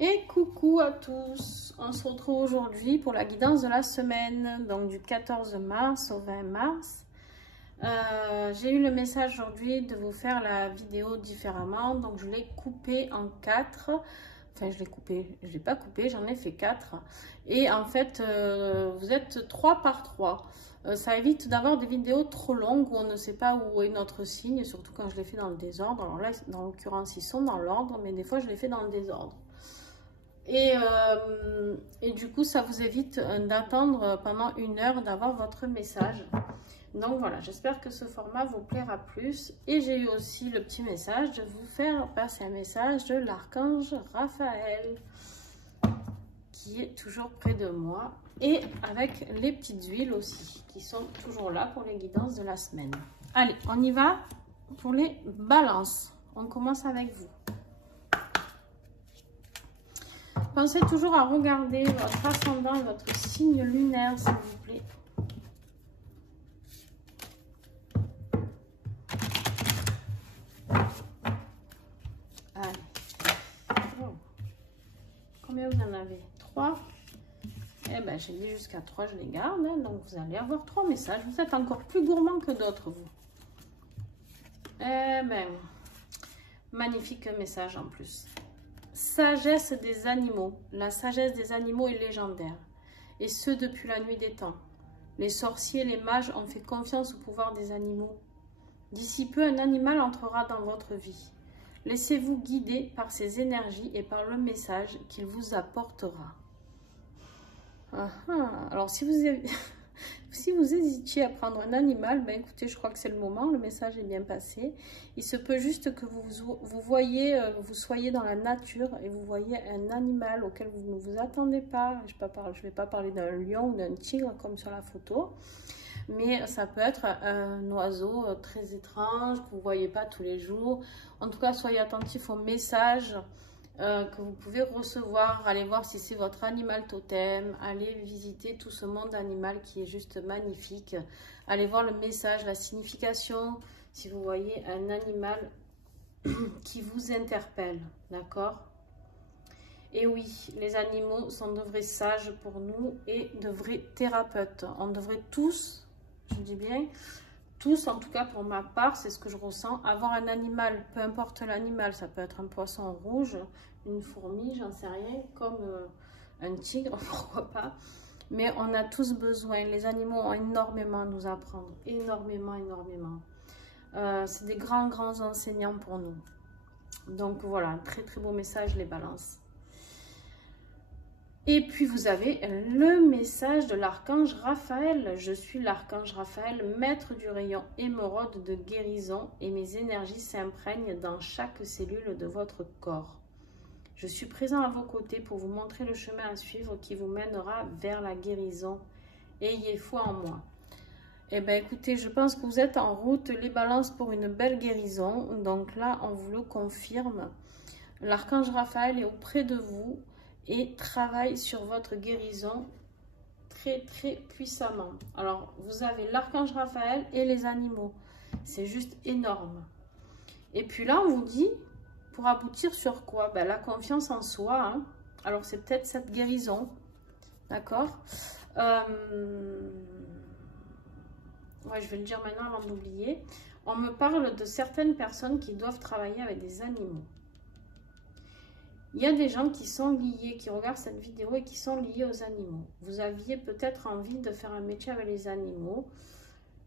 Et coucou à tous, on se retrouve aujourd'hui pour la guidance de la semaine, donc du 14 mars au 20 mars. J'ai eu le message aujourd'hui de vous faire la vidéo différemment, donc je l'ai coupée en 4. Enfin, je l'ai coupée, je ne l'ai pas coupée, j'en ai fait 4. Et en fait, vous êtes 3 par 3. Ça évite d'avoir des vidéos trop longues où on ne sait pas où est notre signe, surtout quand je les fais dans le désordre. Alors là, dans l'occurrence, ils sont dans l'ordre, mais des fois, je les fais dans le désordre. Et du coup, ça vous évite d'attendre pendant 1 heure d'avoir votre message. Donc voilà, j'espère que ce format vous plaira plus. Et j'ai eu aussi le petit message de vous faire passer un message de l'archange Raphaël, qui est toujours près de moi. Et avec les petites huiles aussi, qui sont toujours là pour les guidances de la semaine. Allez, on y va pour les balances. On commence avec vous. Pensez toujours à regarder votre ascendant et votre signe lunaire, s'il vous plaît. Allez. Oh. Combien vous en avez? 3. Eh bien, j'ai dit jusqu'à 3, je les garde. Hein, donc, vous allez avoir 3 messages. Vous êtes encore plus gourmand que d'autres, vous. Eh bien, magnifique message en plus. Sagesse des animaux. La sagesse des animaux est légendaire, et ce depuis la nuit des temps. Les sorciers et les mages ont fait confiance au pouvoir des animaux. D'ici peu, un animal entrera dans votre vie. Laissez-vous guider par ses énergies et par le message qu'il vous apportera. Alors, si vous hésitiez à prendre un animal, ben écoutez, je crois que c'est le moment, le message est bien passé. Il se peut juste que vous soyez dans la nature et vous voyez un animal auquel vous ne vous attendez pas. Je ne vais pas parler d'un lion ou d'un tigre comme sur la photo, mais ça peut être un oiseau très étrange que vous ne voyez pas tous les jours. En tout cas, soyez attentifs au message que vous pouvez recevoir. Allez voir si c'est votre animal totem, allez visiter tout ce monde animal qui est juste magnifique, allez voir le message, la signification, si vous voyez un animal qui vous interpelle, d'accord? Et oui, les animaux sont de vrais sages pour nous et de vrais thérapeutes. On devrait tous, je dis bien, tous, en tout cas pour ma part, c'est ce que je ressens, avoir un animal, peu importe l'animal, ça peut être un poisson rouge, une fourmi, j'en sais rien, comme un tigre, pourquoi pas. Mais on a tous besoin, les animaux ont énormément à nous apprendre, énormément. C'est des grands enseignants pour nous. Donc voilà, un très beau message, les balances. Et puis vous avez le message de l'archange Raphaël. Je suis l'archange Raphaël, maître du rayon émeraude de guérison, et mes énergies s'imprègnent dans chaque cellule de votre corps. Je suis présent à vos côtés pour vous montrer le chemin à suivre qui vous mènera vers la guérison. Ayez foi en moi. Eh bien écoutez, je pense que vous êtes en route, les balances, pour une belle guérison. Donc là, on vous le confirme. L'archange Raphaël est auprès de vous et travaille sur votre guérison très puissamment. Alors, vous avez l'archange Raphaël et les animaux. C'est juste énorme. Et puis là, on vous dit, pour aboutir sur quoi? Ben, la confiance en soi. Hein. Alors, c'est peut-être cette guérison. D'accord? Ouais, je vais le dire maintenant avant d'oublier. On me parle de certaines personnes qui doivent travailler avec des animaux. Il y a des gens qui sont liés, qui regardent cette vidéo et qui sont liés aux animaux. Vous aviez peut-être envie de faire un métier avec les animaux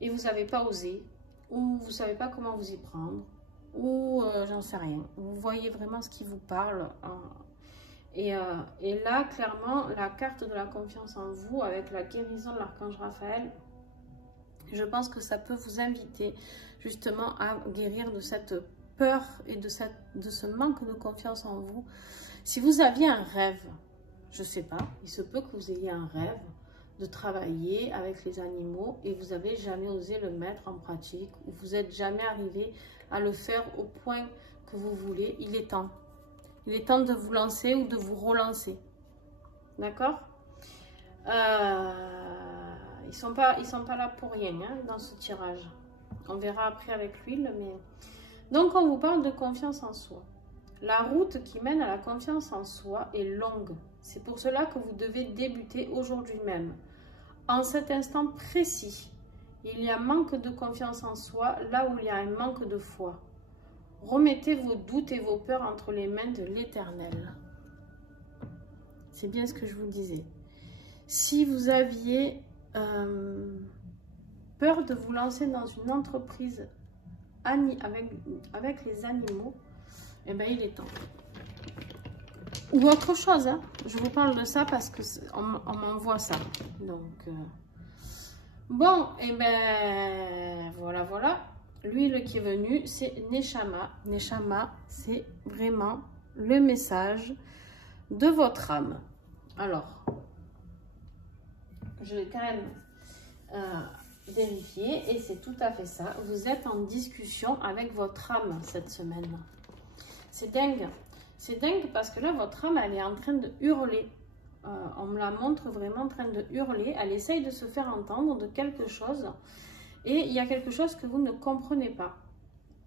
et vous n'avez pas osé, ou vous ne savez pas comment vous y prendre, ou j'en sais rien. Vous voyez vraiment ce qui vous parle. Hein. Et là, clairement, la carte de la confiance en vous, avec la guérison de l'archange Raphaël, je pense que ça peut vous inviter justement à guérir de cette peur et de ce manque de confiance en vous. Si vous aviez un rêve, je ne sais pas, il se peut que vous ayez un rêve de travailler avec les animaux et vous n'avez jamais osé le mettre en pratique, ou vous n'êtes jamais arrivé à le faire au point que vous voulez. Il est temps. Il est temps de vous lancer ou de vous relancer. D'accord? Ils sont pas là pour rien hein, dans ce tirage. On verra après avec l'huile, mais... Donc, on vous parle de confiance en soi. La route qui mène à la confiance en soi est longue. C'est pour cela que vous devez débuter aujourd'hui même. En cet instant précis, il y a manque de confiance en soi là où il y a un manque de foi. Remettez vos doutes et vos peurs entre les mains de l'Éternel. C'est bien ce que je vous disais. Si vous aviez peur de vous lancer dans une entreprise avec les animaux, eh bien il est temps. Ou autre chose, hein. Je vous parle de ça parce qu'on m'envoie ça. Donc, bon, et ben voilà. L'huile qui est venue, c'est Neshama. Neshama, c'est vraiment le message de votre âme. Alors, je vais quand même vérifier et c'est tout à fait ça. Vous êtes en discussion avec votre âme cette semaine. C'est dingue. C'est dingue parce que là, votre âme, elle est en train de hurler. On me la montre vraiment en train de hurler. Elle essaye de se faire entendre de quelque chose. Et il y a quelque chose que vous ne comprenez pas.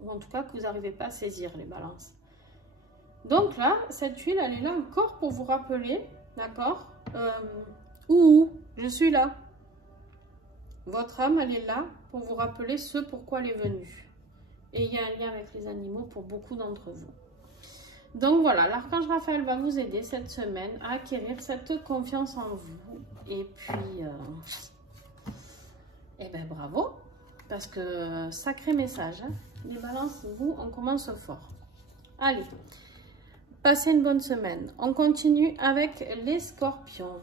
Ou en tout cas, que vous n'arrivez pas à saisir, les balances. Donc là, cette huile, elle est là encore pour vous rappeler, d'accord, je suis là. Votre âme, elle est là pour vous rappeler ce pourquoi elle est venue. Et il y a un lien avec les animaux pour beaucoup d'entre vous. Donc voilà, l'archange Raphaël va vous aider cette semaine à acquérir cette confiance en vous. Et puis, eh ben bravo, parce que sacré message. Hein. Les balances, vous, on commence fort. Allez, passez une bonne semaine. On continue avec les scorpions.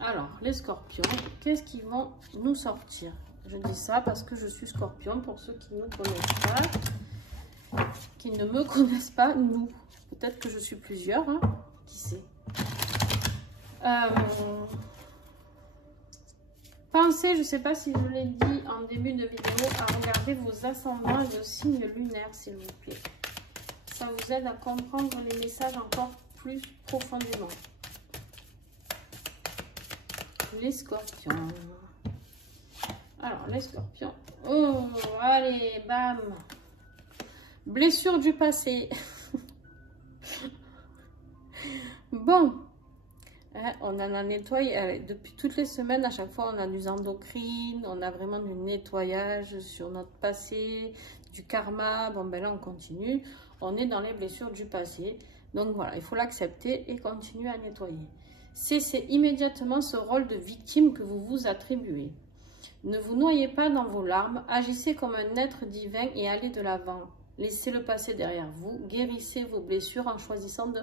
Alors, les scorpions, qu'est-ce qu'ils vont nous sortir? Je dis ça parce que je suis scorpion, pour ceux qui ne me connaissent pas. Qui ne me connaissent pas, nous. Peut-être que je suis plusieurs, hein, qui sait. Pensez, je ne sais pas si je l'ai dit en début de vidéo, à regarder vos ascendants et vos signes lunaires, s'il vous plaît. Ça vous aide à comprendre les messages encore plus profondément. Les scorpions. Alors, les scorpions. Oh, allez, bam. Blessure du passé. Bon. Hein, on en a nettoyé. Depuis toutes les semaines, à chaque fois, on a des endocrines. On a vraiment du nettoyage sur notre passé, du karma. Bon, ben là, on continue. On est dans les blessures du passé. Donc, voilà, il faut l'accepter et continuer à nettoyer. Cessez immédiatement ce rôle de victime que vous vous attribuez. Ne vous noyez pas dans vos larmes. Agissez comme un être divin et allez de l'avant. Laissez le passé derrière vous, guérissez vos blessures en choisissant de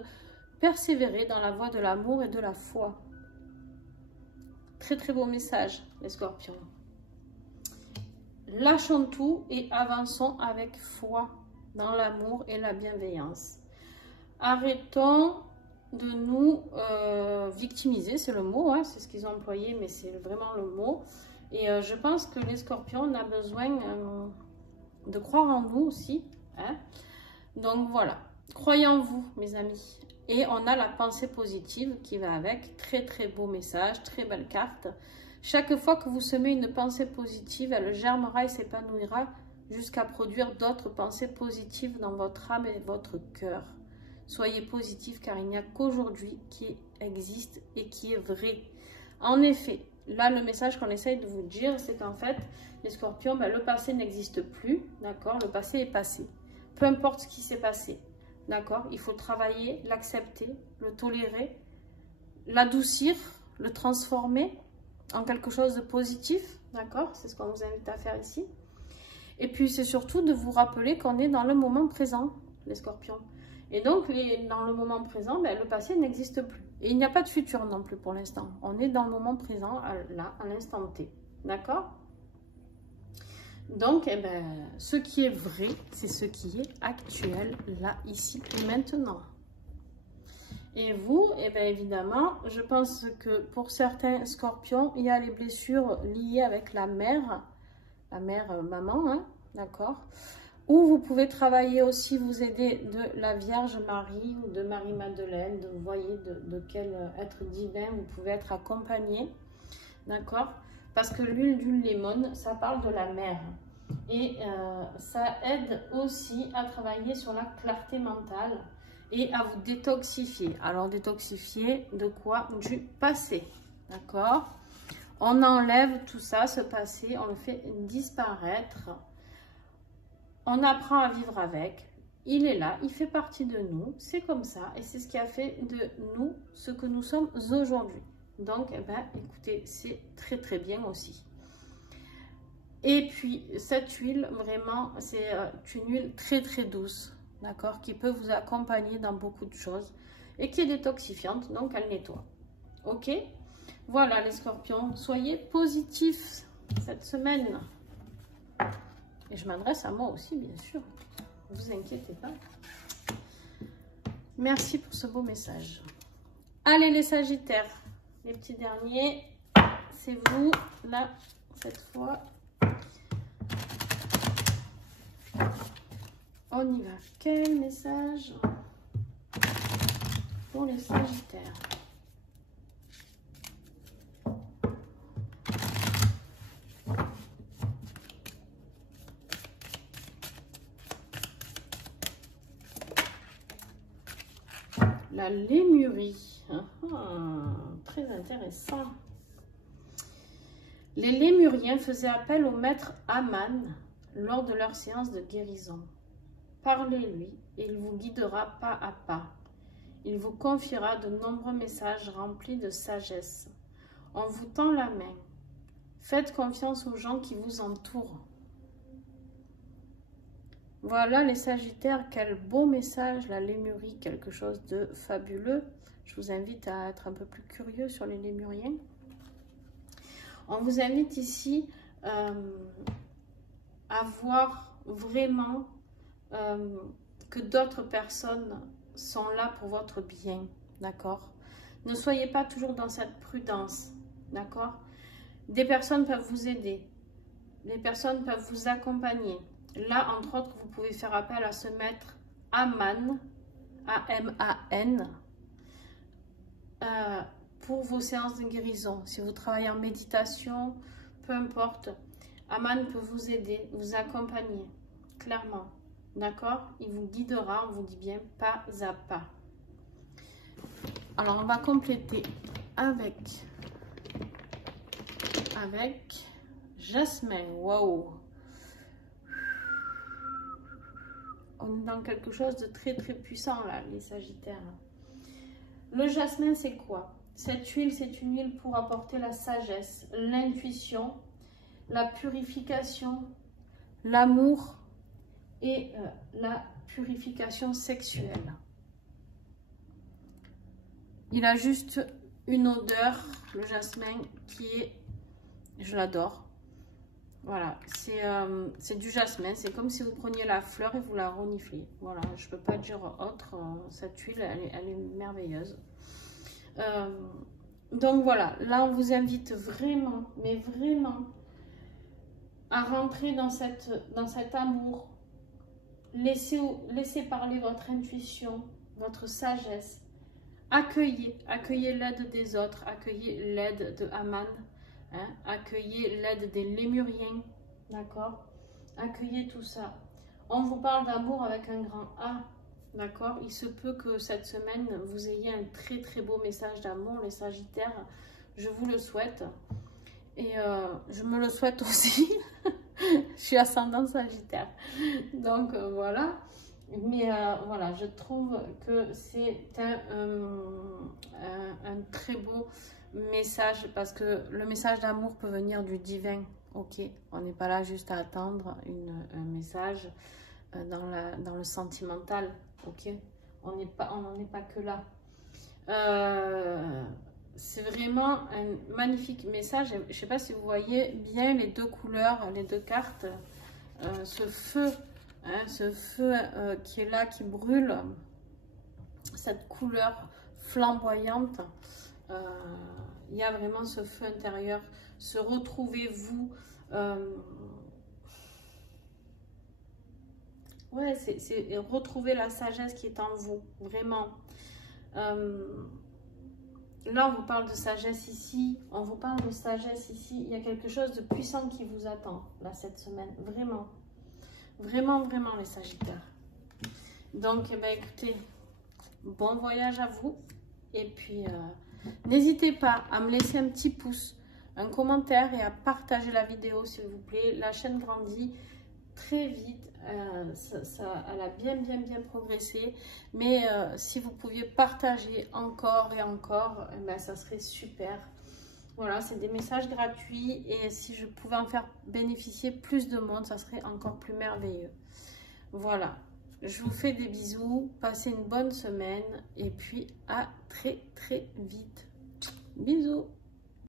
persévérer dans la voie de l'amour et de la foi. Très très beau message, les scorpions. Lâchons tout et avançons avec foi dans l'amour et la bienveillance. Arrêtons de nous victimiser, c'est le mot, hein, c'est ce qu'ils ont employé, mais c'est vraiment le mot. Et je pense que les scorpions, on a besoin de croire en nous aussi. Hein? Donc voilà, croyez en vous mes amis. Et on a la pensée positive qui va avec. Très très beau message, très belle carte. Chaque fois que vous semez une pensée positive, elle germera et s'épanouira jusqu'à produire d'autres pensées positives dans votre âme et votre cœur. Soyez positif car il n'y a qu'aujourd'hui qui existe et qui est vrai. En effet, là le message qu'on essaye de vous dire, c'est qu'en fait, les scorpions, ben, le passé n'existe plus, d'accord? Le passé est passé. Peu importe ce qui s'est passé, d'accord? Il faut travailler, l'accepter, le tolérer, l'adoucir, le transformer en quelque chose de positif, d'accord? C'est ce qu'on vous invite à faire ici. Et puis, c'est surtout de vous rappeler qu'on est dans le moment présent, les scorpions. Et donc, dans le moment présent, ben, le passé n'existe plus. Et il n'y a pas de futur non plus pour l'instant. On est dans le moment présent, là, à l'instant T, d'accord? Donc, eh ben, ce qui est vrai, c'est ce qui est actuel, là, ici et maintenant. Et vous, eh bien, évidemment, je pense que pour certains scorpions, il y a les blessures liées avec la mère maman, hein, d'accord? Ou vous pouvez travailler aussi, vous aider de la Vierge Marie ou de Marie-Madeleine, vous voyez de quel être divin vous pouvez être accompagné, d'accord? Parce que l'huile du lemon, ça parle de la mère. Et ça aide aussi à travailler sur la clarté mentale et à vous détoxifier. Alors détoxifier de quoi? Du passé, d'accord? On enlève tout ça, ce passé, on le fait disparaître. On apprend à vivre avec. Il est là, il fait partie de nous, c'est comme ça. Et c'est ce qui a fait de nous ce que nous sommes aujourd'hui. Donc, eh ben, écoutez, c'est très très bien aussi. Et puis, cette huile, vraiment, c'est une huile très très douce, d'accord, qui peut vous accompagner dans beaucoup de choses et qui est détoxifiante, donc elle nettoie. Ok? Voilà les scorpions, soyez positifs cette semaine. Et je m'adresse à moi aussi, bien sûr. Ne vous inquiétez pas. Merci pour ce beau message. Allez les sagittaires, les petits derniers, c'est vous, là, cette fois. On y va. Quel message pour les sagittaires? La lémurie. Très intéressant. Les lémuriens faisaient appel au maître Aman lors de leur séance de guérison. Parlez-lui et il vous guidera pas à pas. Il vous confiera de nombreux messages remplis de sagesse. On vous tend la main. Faites confiance aux gens qui vous entourent. Voilà les sagittaires, quel beau message, la lémurie, quelque chose de fabuleux. Je vous invite à être un peu plus curieux sur les lémuriens. On vous invite ici à voir vraiment que d'autres personnes sont là pour votre bien, d'accord? Ne soyez pas toujours dans cette prudence, d'accord? Des personnes peuvent vous aider, des personnes peuvent vous accompagner. Là, entre autres, vous pouvez faire appel à ce maître Aman, A-M-A-N, pour vos séances de guérison. Si vous travaillez en méditation, peu importe, Aman peut vous aider, vous accompagner, clairement. D'accord? Il vous guidera, on vous dit bien, pas à pas. Alors, on va compléter avec Jasmin. Waouh! On est dans quelque chose de très très puissant là, les sagittaires. Le jasmin, c'est quoi? Cette huile, c'est une huile pour apporter la sagesse, l'intuition, la purification, l'amour et la purification sexuelle. Il a juste une odeur, le jasmin, qui est... Je l'adore. Voilà, c'est du jasmin. C'est comme si vous preniez la fleur et vous la reniflez. Voilà, je ne peux pas dire autre. Cette huile, elle est merveilleuse. Donc voilà, là on vous invite vraiment, mais vraiment, à rentrer dans cet amour. Laissez parler votre intuition, votre sagesse. Accueillez l'aide des autres, accueillez l'aide de Aman. Hein, accueillez l'aide des lémuriens, d'accord? Accueillez tout ça. On vous parle d'amour avec un grand A, d'accord? Il se peut que cette semaine, vous ayez un très très beau message d'amour, les sagittaires. Je vous le souhaite. Et je me le souhaite aussi. Je suis ascendant sagittaire. Donc voilà. Mais voilà, je trouve que c'est un très beau message, parce que le message d'amour peut venir du divin, ok? On n'est pas là juste à attendre un message dans le sentimental, ok? On n'en est pas que là. C'est vraiment un magnifique message. Je ne sais pas si vous voyez bien les deux couleurs, les deux cartes, ce feu, hein, qui est là, qui brûle, cette couleur flamboyante. Il y a vraiment ce feu intérieur. Se retrouvez-vous. Ouais, c'est retrouver la sagesse qui est en vous, vraiment. là, on vous parle de sagesse ici. On vous parle de sagesse ici. Il y a quelque chose de puissant qui vous attend, là, cette semaine. Vraiment. Vraiment, vraiment, les Sagittaires. Donc, eh ben, écoutez, bon voyage à vous. Et puis, n'hésitez pas à me laisser un petit pouce, un commentaire et à partager la vidéo, s'il vous plaît. La chaîne grandit très vite. Elle a bien progressé. Mais si vous pouviez partager encore et encore, eh ben, ça serait super. Voilà, c'est des messages gratuits. Et si je pouvais en faire bénéficier plus de monde, ça serait encore plus merveilleux. Voilà. Je vous fais des bisous, passez une bonne semaine et puis à très vite. Bisous.